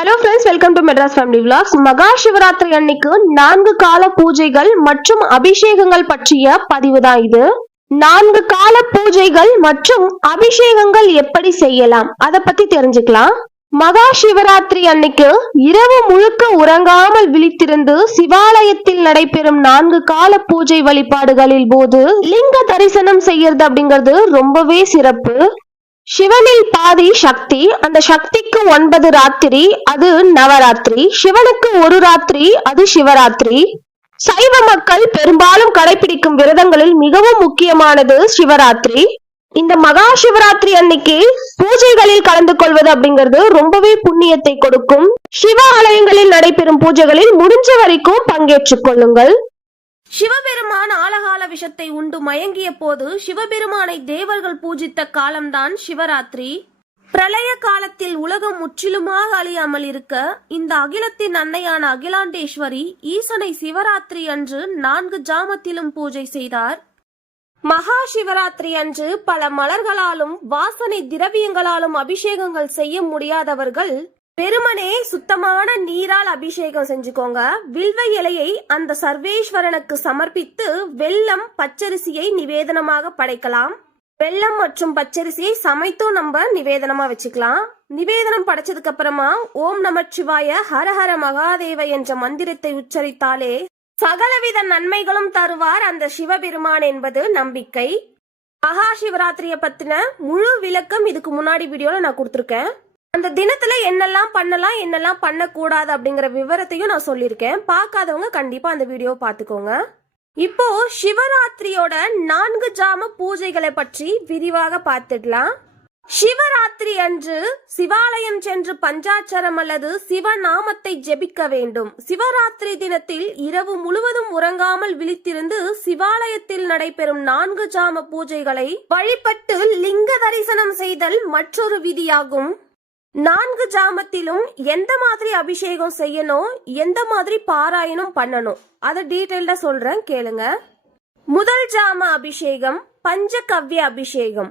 Hello friends, welcome to Madras family vlogs. மகா சிவராத்திரி அன்னைக்கு 4 கால பூஜைகள் மற்றும் அபிஷேகங்கள் பற்றிய பதிவு தான் இது. 4 கால பூஜைகள் மற்றும் அபிஷேகங்கள் எப்படி செய்யலாம் அதை பத்தி தெரிஞ்சுக்கலாம். மகா சிவராத்திரி அன்னைக்கு இரவு முழுக்க உறங்காமல் விழித்திருந்து சிவாலயத்தில் நடைபெறும் 4 கால பூஜை வழிபாடுகளில் போது லிங்க தரிசனம் செய்யறது அப்படிங்கிறது ரொம்பவே சிறப்பு. சிவனில் பாதி சக்தி, அந்த சக்திக்கு 9 ராத்திரி, அது நவராத்திரி. சிவனுக்கு ஒரு ராத்திரி, அது சிவராத்திரி. சைவ மக்கள் பெரும்பாலும் கடைபிடிக்கும் விரதங்களில் மிகவும் முக்கியமானது சிவராத்திரி. இந்த மகா சிவராத்திரி அன்னைக்கு பூஜைகளில் கலந்து கொள்வது அப்படிங்கிறது ரொம்பவே புண்ணியத்தை கொடுக்கும். சிவ ஆலயங்களில் நடைபெறும் பூஜைகளில் முடிஞ்ச வரைக்கும் பங்கேற்றுக் கொள்ளுங்கள். சிவபெருமான் ஆலகால விஷத்தை உண்டு மயங்கிய போது சிவபெருமானை தேவர்கள் பூஜித்த காலம்தான் சிவராத்திரி. பிரளய காலத்தில் உலகம் முற்றிலுமாக அழியாமல் இருக்க இந்த அகிலத்தின் அன்னையான அகிலாண்டேஸ்வரி ஈசனை சிவராத்திரி அன்று 4 ஜாமத்திலும் பூஜை செய்தார். மகா சிவராத்திரி அன்று பல மலர்களாலும் வாசனை திரவியங்களாலும் அபிஷேகங்கள் செய்ய முடியாதவர்கள் வெறுமனே சுத்தமான நீரால் அபிஷேகம் செஞ்சுக்கோங்க. வில்வ இலையை அந்த சர்வேஸ்வரனுக்கு சமர்ப்பித்து வெல்லம் பச்சரிசியை நிவேதனமாக படைக்கலாம். வெல்லம் மற்றும் பச்சரிசியை சமைத்தும் நம்ம நிவேதனமா வச்சுக்கலாம். நிவேதனம் படைச்சதுக்கு அப்புறமா ஓம் நமச்சிவாய ஹரஹர மகாதேவ என்ற மந்திரத்தை உச்சரித்தாலே சகலவித நன்மைகளும் தருவார் அந்த சிவபெருமான் என்பது நம்பிக்கை. மகா சிவராத்திரிய பத்தின முழு விளக்கம் இதுக்கு முன்னாடி வீடியோல நான் கொடுத்துருக்கேன். அந்த தினத்துல என்னெல்லாம் பண்ணலாம், என்னெல்லாம் பண்ணக்கூடாது அப்படிங்கிற விவரத்தையும் நான் சொல்லியிருக்கேன். பார்க்காதவங்க கண்டிப்பா அந்த வீடியோ பார்த்துக்கோங்க. இப்போ சிவராத்திரியோட 4 ஜாம பூஜைகளை பற்றி விரிவாக பார்த்துடலாம். சிவராத்திரி அன்று சிவாலயம் சென்று பஞ்சாட்சரம் அல்லது சிவநாமத்தை ஜெபிக்க வேண்டும். சிவராத்திரி தினத்தில் இரவு முழுவதும் உறங்காமல் விழித்திருந்து சிவாலயத்தில் நடைபெறும் 4 ஜாம பூஜைகளை வழிபட்டு லிங்க தரிசனம் செய்தல் மற்றொரு விதியாகும். 4 ஜாமத்திலும் எந்த மாதிரி அபிஷேகம் செய்யணும், எந்த மாதிரி பாராயணம் பண்ணணும் அதை டீடைல்டா சொல்றேன், கேளுங்க. முதல் ஜாம அபிஷேகம் பஞ்சகவ்ய அபிஷேகம்.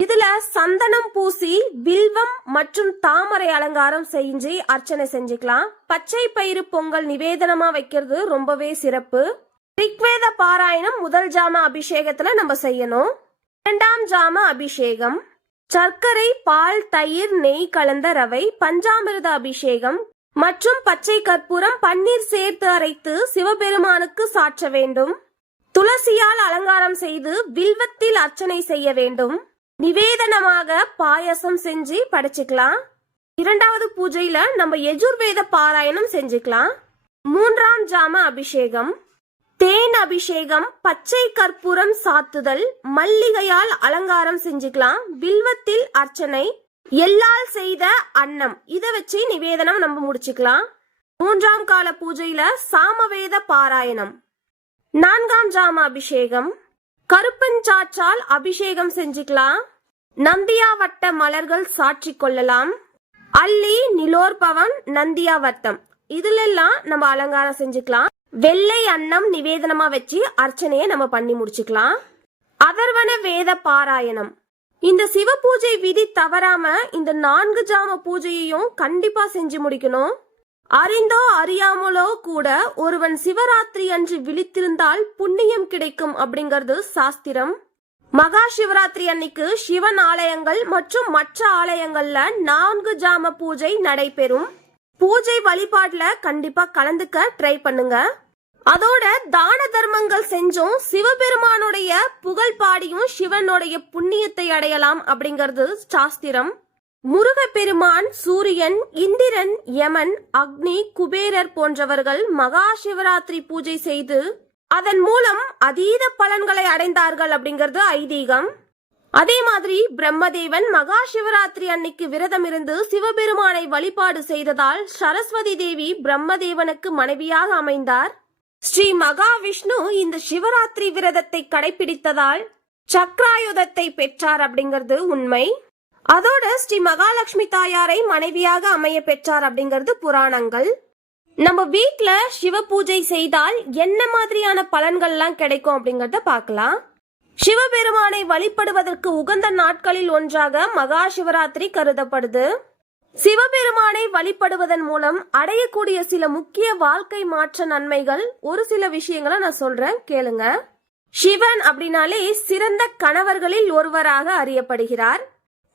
இதுல சந்தனம் பூசி வில்வம் மற்றும் தாமரை அலங்காரம் செஞ்சு அர்ச்சனை செஞ்சுக்கலாம். பச்சை பயிறு பொங்கல் நிவேதனமா வைக்கிறது ரொம்பவே சிறப்பு. ரிக்வேத பாராயணம் முதல் ஜாம அபிஷேகத்துல நம்ம செய்யணும். 2ஆம் ஜாம அபிஷேகம் சர்க்கரை, பால், தயிர், நெய் கலந்த ரவை பஞ்சாமிர்த அபிஷேகம் மற்றும் பச்சை கற்பூரம் பன்னீர் சேர்த்து அரைத்து சிவபெருமானுக்கு சாற்ற வேண்டும். துளசியால் அலங்காரம் செய்து வில்வத்தில் அர்ச்சனை செய்ய வேண்டும். நிவேதனமாக பாயசம் செஞ்சு படைச்சுக்கலாம். 2வது பூஜையில நம்ம யஜுர்வேத பாராயணம் செஞ்சுக்கலாம். 3ஆம் ஜாம அபிஷேகம் தேன் அபிஷேகம், பச்சை கற்பூரம் சாத்துதல், மல்லிகையால் அலங்காரம் செஞ்சுக்கலாம். வில்வத்தில் அர்ச்சனை, எள்ளால் செய்த அன்னம் இதை வச்சு நிவேதனம் நம்ம முடிச்சுக்கலாம். 3ஆம் கால பூஜையில சாமவேத பாராயணம். 4ஆம் ஜாம அபிஷேகம் கருப்பஞ்சாற்றால் அபிஷேகம் செஞ்சுக்கலாம். நந்தியாவட்ட மலர்கள் சாற்றி கொள்ளலாம். அல்லி, நிலோர்பவம், நந்தியாவட்டம் இதுலெல்லாம் நம்ம அலங்காரம் செஞ்சுக்கலாம். வெள்ளை அன்னம் நிவேதனமா வச்சு அர்ச்சனையை நம்ம பண்ணி முடிச்சுக்கலாம். அதர்வன வேத பாராயணம். இந்த சிவ பூஜை விதி தவறாம இந்த 4 ஜாம பூஜையையும் கண்டிப்பா செஞ்சு முடிக்கணும். அறிந்தோ அறியாமலோ கூட ஒருவன் சிவராத்திரி அன்று விழித்திருந்தால் புண்ணியம் கிடைக்கும் அப்படிங்கிறது சாஸ்திரம். மகா சிவராத்திரி அன்னைக்கு சிவன் ஆலயங்கள் மற்றும் மற்ற ஆலயங்கள்ல 4 ஜாம பூஜை நடைபெறும். பூஜை வழிபாட்டுல கண்டிப்பா கலந்துக்க ட்ரை பண்ணுங்க. அதோட தான தர்மங்கள் செஞ்சும் சிவபெருமானுடைய புகழ் பாடியும் சிவனுடைய புண்ணியத்தை அடையலாம் அப்படிங்கிறது சாஸ்திரம். முருகப்பெருமான், சூரியன், இந்திரன், யமன், அக்னி, குபேரர் போன்றவர்கள் மகா சிவராத்திரி பூஜை செய்து அதன் மூலம் அதீத பலன்களை அடைந்தார்கள் அப்படிங்கிறது ஐதீகம். அதே மாதிரி பிரம்மதேவன் மகா சிவராத்திரி அன்னைக்கு விரதம் இருந்து சிவபெருமானை வழிபாடு செய்ததால் சரஸ்வதி தேவி பிரம்மதேவனுக்கு மனைவியாக அமைந்தார். ஸ்ரீ மகாவிஷ்ணு இந்த சிவராத்திரி விரதத்தை கடைபிடித்ததால் சக்ராயுதத்தை பெற்றார் அப்படிங்கிறது உண்மை. அதோட ஸ்ரீ மகாலட்சுமி தாயாரை மனைவியாக அமைய பெற்றார் அப்படிங்கிறது புராணங்கள். நம்ம வீட்டுல சிவ பூஜை செய்தால் என்ன மாதிரியான பலன்கள்லாம் கிடைக்கும் அப்படிங்கறத பார்க்கலாம். சிவபெருமானை வழிபடுவதற்கு உகந்த நாட்களில் ஒன்றாக மகா சிவராத்திரி கருதப்படுது. சிவபெருமானை வழிபடுவதன் மூலம் அடையக்கூடிய சில முக்கிய வாழ்க்கை மாற்ற நன்மைகள் ஒரு சில விஷயங்களை நான் சொல்றேன், கேளுங்க. சிவன் அப்படின்னாலே சிறந்த கணவர்களில் ஒருவராக அறியப்படுகிறார்.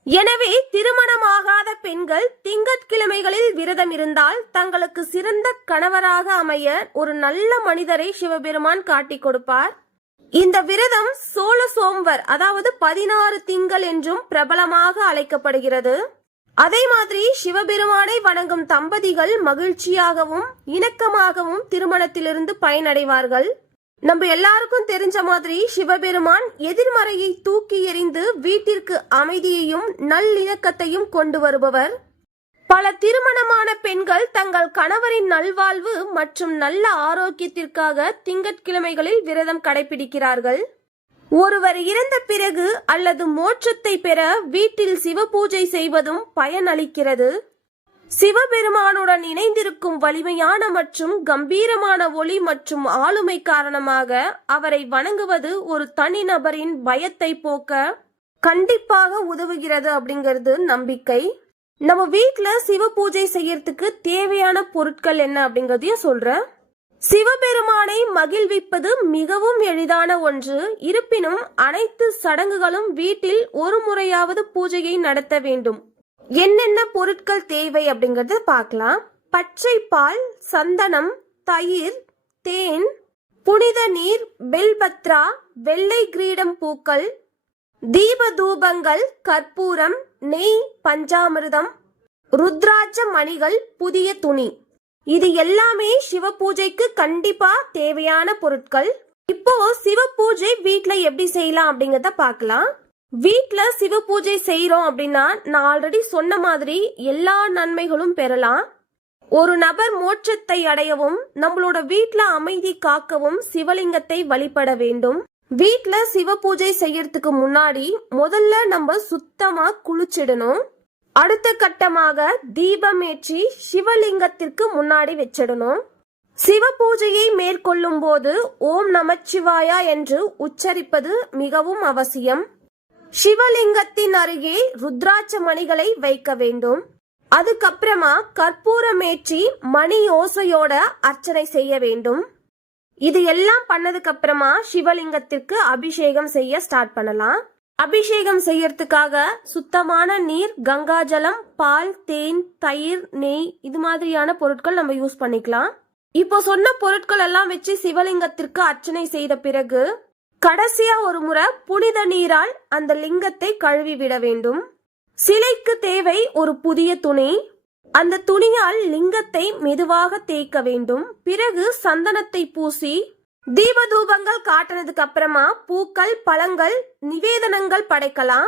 எனவே திருமணமாகாத பெண்கள் திங்கட்கிழமைகளில் விரதம் இருந்தால் தங்களுக்கு சிறந்த கணவராக அமைய ஒரு நல்ல மனிதரை சிவபெருமான் காட்டிக் கொடுப்பார். இந்த விரதம் சோழ சோம்வர், அதாவது 16 திங்கள் என்றும் பிரபலமாக அழைக்கப்படுகிறது. அதே மாதிரி சிவபெருமானை வணங்கும் தம்பதிகள் மகிழ்ச்சியாகவும் இணக்கமாகவும் திருமணத்திலிருந்து பயனடைவார்கள். நம்ம எல்லாருக்கும் தெரிஞ்ச மாதிரி சிவபெருமான் எதிர்மறையை தூக்கி எறிந்து வீட்டிற்கு அமைதியையும் நல்லிணக்கத்தையும் கொண்டு வருபவர். பல திருமணமான பெண்கள் தங்கள் கணவரின் நல்வாழ்வு மற்றும் நல்ல ஆரோக்கியத்திற்காக திங்கட்கிழமைகளில் விரதம் கடைபிடிக்கிறார்கள். ஒருவர் இறந்த பிறகு அல்லது மோட்சத்தை பெற வீட்டில் சிவ பூஜை செய்வதும் பயனளிக்கிறது. சிவபெருமானுடன் இணைந்திருக்கும் வலிமையான மற்றும் கம்பீரமான ஒளி மற்றும் ஆளுமை காரணமாக அவரை வணங்குவது ஒரு தனிநபரின் பயத்தை போக்க கண்டிப்பாக உதவுகிறது அப்படிங்கிறது நம்பிக்கை. நம்ம வீட்டுல சிவ பூஜை செய்யறதுக்கு தேவையான பொருட்கள் என்ன அப்படிங்கறதையும் சொல்றேன். சிவபெருமானை மகிழ்விப்பது மிகவும் எளிதான ஒன்று. இருப்பினும் அனைத்து சடங்குகளும் வீட்டில் ஒரு முறையாவது பூஜையை நடத்த வேண்டும். என்னென்ன பொருட்கள் தேவை அப்படிங்கறத பார்க்கலாம். பச்சை பால், சந்தனம், தயிர், தேன், புனித நீர், பெல்பத்ரா, வெள்ளை கிரீடம் பூக்கள், தீப தூபங்கள், கற்பூரம், நெய், பஞ்சாமிர்தம், ருத்ராட்ச மணிகள், புதிய துணி. இது எல்லாமே சிவ பூஜைக்கு கண்டிப்பா தேவையான பொருட்கள். இப்போ சிவ பூஜை வீட்ல எப்படி செய்யலாம் அப்படிங்கறத பார்க்கலாம். வீட்ல சிவ பூஜை செய்யறோம் அப்படின்னா நான் ஆல்ரெடி சொன்ன மாதிரி எல்லா நன்மைகளும் பெறலாம். ஒரு நபர் மோட்சத்தை அடையவும் நம்மளோட வீட்ல அமைதி காக்கவும் சிவலிங்கத்தை வழிபட வேண்டும். வீட்ல சிவ பூஜை செய்யறதுக்கு முன்னாடி முதல்ல நம்ம சுத்தமா குளிச்சிடணும். அடுத்த கட்டமாக தீபம் ஏற்றி சிவலிங்கத்திற்கு முன்னாடி வச்சிடணும். சிவ பூஜையை மேற்கொள்ளும் போது ஓம் நமச்சிவாயா என்று உச்சரிப்பது மிகவும் அவசியம். சிவலிங்கத்தின் அருகே ருத்ராட்ச மணிகளை வைக்க வேண்டும். அதுக்கப்புறமா கற்பூரமேற்றி மணி ஓசையோட அர்ச்சனை செய்ய வேண்டும். இது எல்லாம் பண்ணதுக்கு அப்புறமா சிவலிங்கத்திற்கு அபிஷேகம் செய்ய ஸ்டார்ட் பண்ணலாம். அபிஷேகம் செய்யறதுக்காக சுத்தமான நீர், கங்காஜலம், பால், தேன், தயிர், நெய் இது மாதிரியான பொருட்கள் நம்ம யூஸ் பண்ணிக்கலாம். இப்போ சொன்ன பொருட்கள் எல்லாம் வச்சு சிவலிங்கத்திற்கு அர்ச்சனை செய்த பிறகு கடைசியா ஒரு முறை புனித நீரால் அந்த லிங்கத்தை கழுவி விட வேண்டும். சிலைக்கு தேவை ஒரு புதிய துணி. அந்த துணியால் லிங்கத்தை மெதுவாக தேய்க்க வேண்டும். பிறகு சந்தனத்தை பூசி தீபதூபங்கள் காட்டினதுக்கு அப்புறமா பூக்கள், பழங்கள், நிவேதனங்கள் படைக்கலாம்.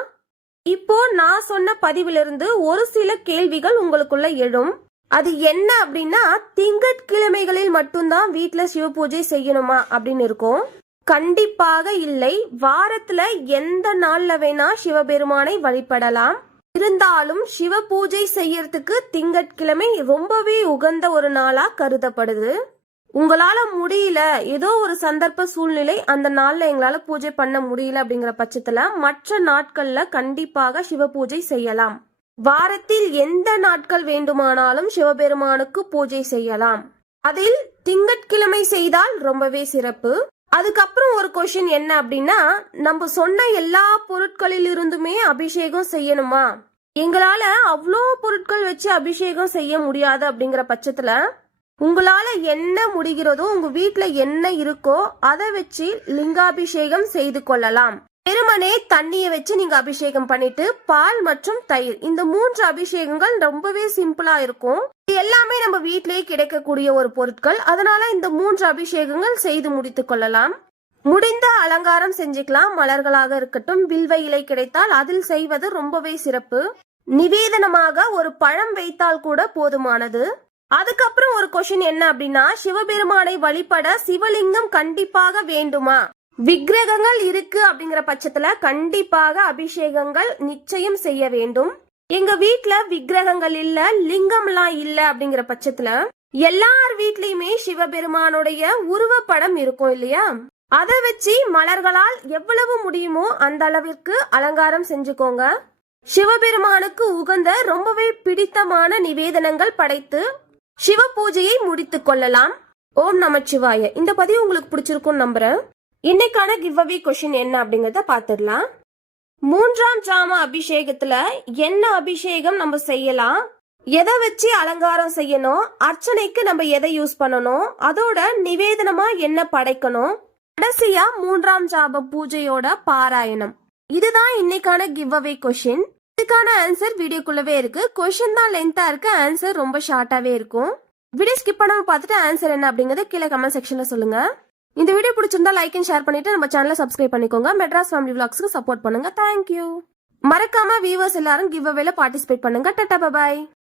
இப்போ நான் சொன்ன பதிவிலிருந்து ஒரு சில கேள்விகள் உங்களுக்குள்ள எழும். அது என்ன அப்படின்னா, திங்கட்கிழமைகளில் மட்டும்தான் வீட்டுல சிவ பூஜை செய்யணுமா அப்படின்னு இருக்கும். கண்டிப்பாக இல்லை. வாரத்துல எந்த நாள்ல வேணா சிவபெருமானை வழிபடலாம். இருந்தாலும் சிவ பூஜை செய்யறதுக்கு திங்கட்கிழமை ரொம்பவே உகந்த ஒரு நாளா கருதப்படுது. உங்களால முடியல, ஏதோ ஒரு சந்தர்ப்ப சூழ்நிலை அந்த நாள்ல எங்களால பூஜை பண்ண முடியல அப்படிங்கிற பட்சத்துல மற்ற நாட்கள்ல கண்டிப்பாக சிவ பூஜை செய்யலாம். வாரத்தில் எந்த நாட்கள் வேண்டுமானாலும் சிவபெருமானுக்கு பூஜை செய்யலாம். அதில் திங்கட்கிழமை செய்தால் ரொம்பவே சிறப்பு. அதுக்கப்புறம் ஒரு கொஸ்டின் என்ன அப்படின்னா, நம்ம சொன்ன எல்லா பொருட்களில் இருந்துமே அபிஷேகம் செய்யணுமா? எங்களால அவ்வளோ பொருட்கள் வச்சு அபிஷேகம் செய்ய முடியாது அப்படிங்கிற பட்சத்துல உங்களால என்ன முடிகிறதோ, உங்க வீட்டுல என்ன இருக்கோ அதை வச்சு லிங்காபிஷேகம் செய்து கொள்ளலாம். வெறுமனே தண்ணியை வச்சு நீங்க அபிஷேகம் பண்ணிட்டு பால் மற்றும் தயிர், இந்த 3 அபிஷேகங்கள் ரொம்பவே சிம்பிளா இருக்கும். இது எல்லாமே நம்ம வீட்டிலேயே கிடைக்கக்கூடிய ஒரு பொருட்கள். அதனால இந்த 3 அபிஷேகங்கள் செய்து முடித்து கொள்ளலாம். முடிந்த அலங்காரம் செஞ்சுக்கலாம். மலர்களாக இருக்கட்டும், வில்வ இலை கிடைத்தால் அதில் செய்வது ரொம்பவே சிறப்பு. நிவேதனமாக ஒரு பழம் வைத்தால் கூட போதுமானது. அதுக்கப்புறம் ஒரு கொஸ்டின் என்ன அப்படின்னா, சிவபெருமானை வழிபட சிவலிங்கம் கண்டிப்பாக வேண்டுமா? விக்கிரகங்கள் இருக்கு அப்படிங்கிற பட்சத்துல கண்டிப்பாக அபிஷேகங்கள் நிச்சயம் செய்ய வேண்டும். எங்க வீட்டுல விக்கிரகங்கள் இல்ல, லிங்கம்லாம் இல்ல அப்படிங்கிற பட்சத்துல எல்லார் வீட்லயுமே சிவபெருமானுடைய உருவப்படம் இருக்கும் இல்லையா? அதை வச்சு மலர்களால் எவ்வளவு முடியுமோ அந்த அளவிற்கு அலங்காரம் செஞ்சுக்கோங்க. சிவபெருமானுக்கு உகந்த ரொம்பவே பிடித்தமான நிவேதனங்கள் படைத்து சிவ பூஜையை முடித்துக் கொள்ளலாம். ஓம் நமச்சிவாய. இந்த பதிவு உங்களுக்கு பிடிச்சிருக்கும்னு நம்புறேன். இன்னைக்கான கிவ் அவே கொஸ்டின் என்ன அப்படிங்கறத பாத்துடலாம். 3ஆம் ஜாம அபிஷேகத்துல என்ன அபிஷேகம் நம்ம செய்யலாம், எதை வச்சு அலங்காரம் செய்யணும், அர்ச்சனைக்கு நம்ம எதை யூஸ் பண்ணணும், அதோட நிவேதனமா என்ன படைக்கணும், கடைசியா 3ஆம் ஜாப பூஜையோட பாராயணம். இதுதான் இன்னைக்கான கிவ் அவே கொஸ்டின். இதுக்கான ஆன்சர் வீடியோக்குள்ளவே இருக்கு. கொஸ்டின் தான் லென்த்தா இருக்கு, ஆன்சர் ரொம்ப ஷார்ட்டாவே இருக்கும். வீடியோ ஸ்கிப் பண்ணாம பார்த்துட்டு ஆன்சர் என்ன அப்படிங்கறத கீழே கமெண்ட் செக்ஷன்ல சொல்லுங்க. இந்த வீடியோ பிடிச்சிருந்தா லைக் அண்ட் ஷேர் பண்ணிட்டு நம்ம சேனலை சப்ஸ்கிரைப் பண்ணிக்கோங்க. மெட்ராஸ் ஃபேமிலி விலாக்ஸ்க்கு சப்போர்ட் பண்ணுங்க. தேங்க்யூ. மறக்காம வியூவர்ஸ் எல்லாரும் கிவ் அவேல பார்ட்டிசிபேட் பண்ணுங்க. Tata bye.